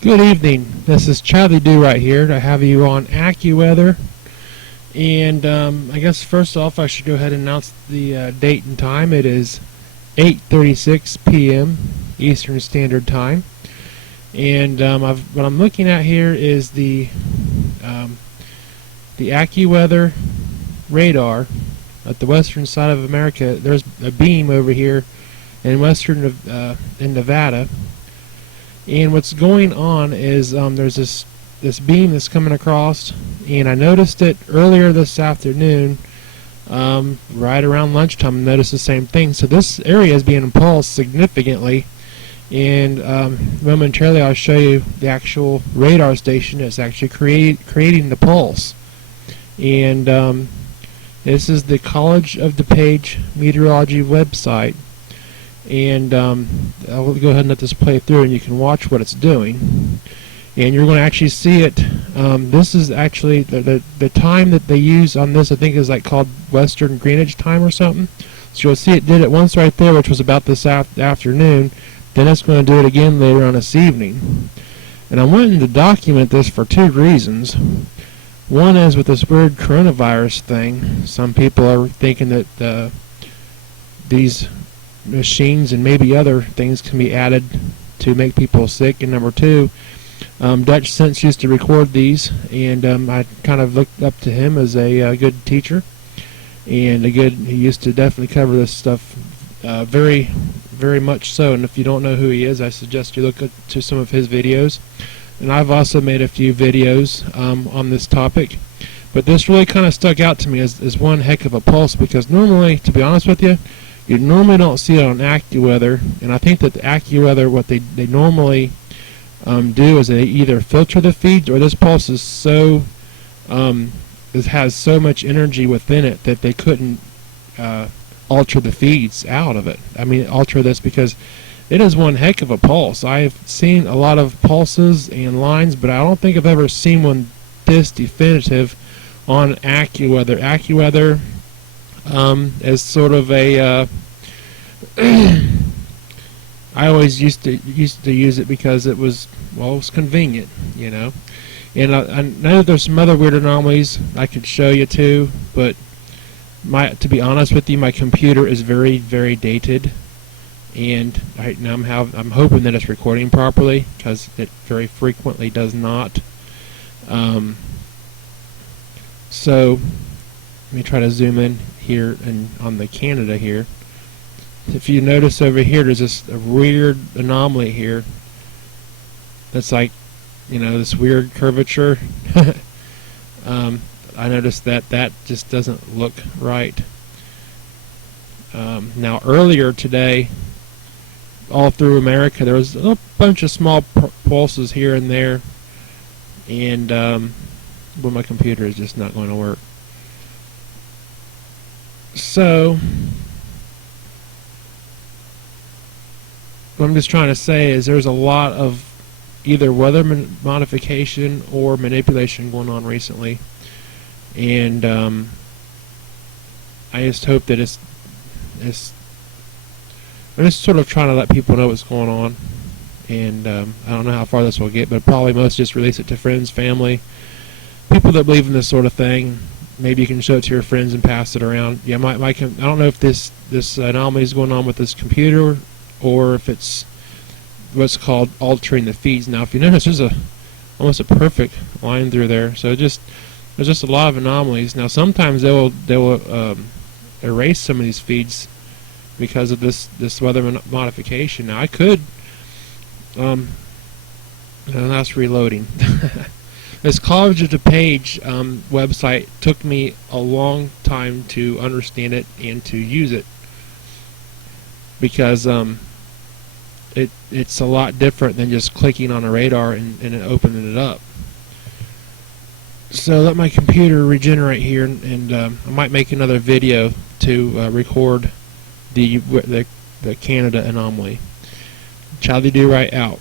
Good evening. This is Charlie Do right here to have you on AccuWeather. And I guess first off I should go ahead and announce the date and time. It is 8:36 p.m. Eastern Standard Time. And what I'm looking at here is the AccuWeather radar at the western side of America. There's a beam over here in in Nevada. And what's going on is there's this beam that's coming across, and I noticed it earlier this afternoon, right around lunchtime. I noticed the same thing. So this area is being pulsed significantly, and momentarily I'll show you the actual radar station that's actually creating the pulse. And this is the College of DuPage Meteorology website. And I'll go ahead and let this play through, and you can watch what it's doing. And you're going to actually see it. This is actually the time that they use on this. I think is like called Western Greenwich time or something. So you'll see it did it once right there, which was about this afternoon. Then it's going to do it again later on this evening. And I wanted to document this for two reasons. One is with this weird coronavirus thing. Some people are thinking that these machines and maybe other things can be added to make people sick. And number two, Dutch Sense used to record these, and I kind of looked up to him as a good teacher, and he used to definitely cover this stuff very, very much so. And if you don't know who he is, I suggest you look to some of his videos. And I've also made a few videos on this topic, but this really kind of stuck out to me as one heck of a pulse, because normally, to be honest with you, you normally don't see it on AccuWeather. And I think that the AccuWeather, what they normally do is they either filter the feeds, or this pulse is so it has so much energy within it that they couldn't alter the feeds out of it. I mean, alter this, because it is one heck of a pulse. I've seen a lot of pulses and lines, but I don't think I've ever seen one this definitive on AccuWeather. AccuWeather as sort of a I always used to use it because it was convenient, you know. And I know there's some other weird anomalies I could show you too, but to be honest with you, my computer is very, very dated, and right now I'm hoping that it's recording properly, because it very frequently does not. So let me try to zoom in here and on the Canada here. If you notice over here, there's this weird anomaly here. That's like, you know, this weird curvature. I noticed that just doesn't look right. Now earlier today, all through America, there was a bunch of small pulses here and there, and well, my computer is just not going to work. So what I'm just trying to say is there's a lot of either weather modification or manipulation going on recently, and I just hope that I'm just sort of trying to let people know what's going on, and I don't know how far this will get, but probably most just release it to friends, family, people that believe in this sort of thing. Maybe you can show it to your friends and pass it around. Yeah, I don't know if this anomaly is going on with this computer, or if it's what's called altering the feeds. Now, if you notice, there's almost a perfect line through there. So there's just a lot of anomalies. Now, sometimes they will erase some of these feeds because of this weather modification. Now, I could, and that's reloading. This College of DuPage website took me a long time to understand it and to use it, because it's a lot different than just clicking on a radar and opening it up. So let my computer regenerate here, and I might make another video to record the Canada anomaly. Charlie Do right out.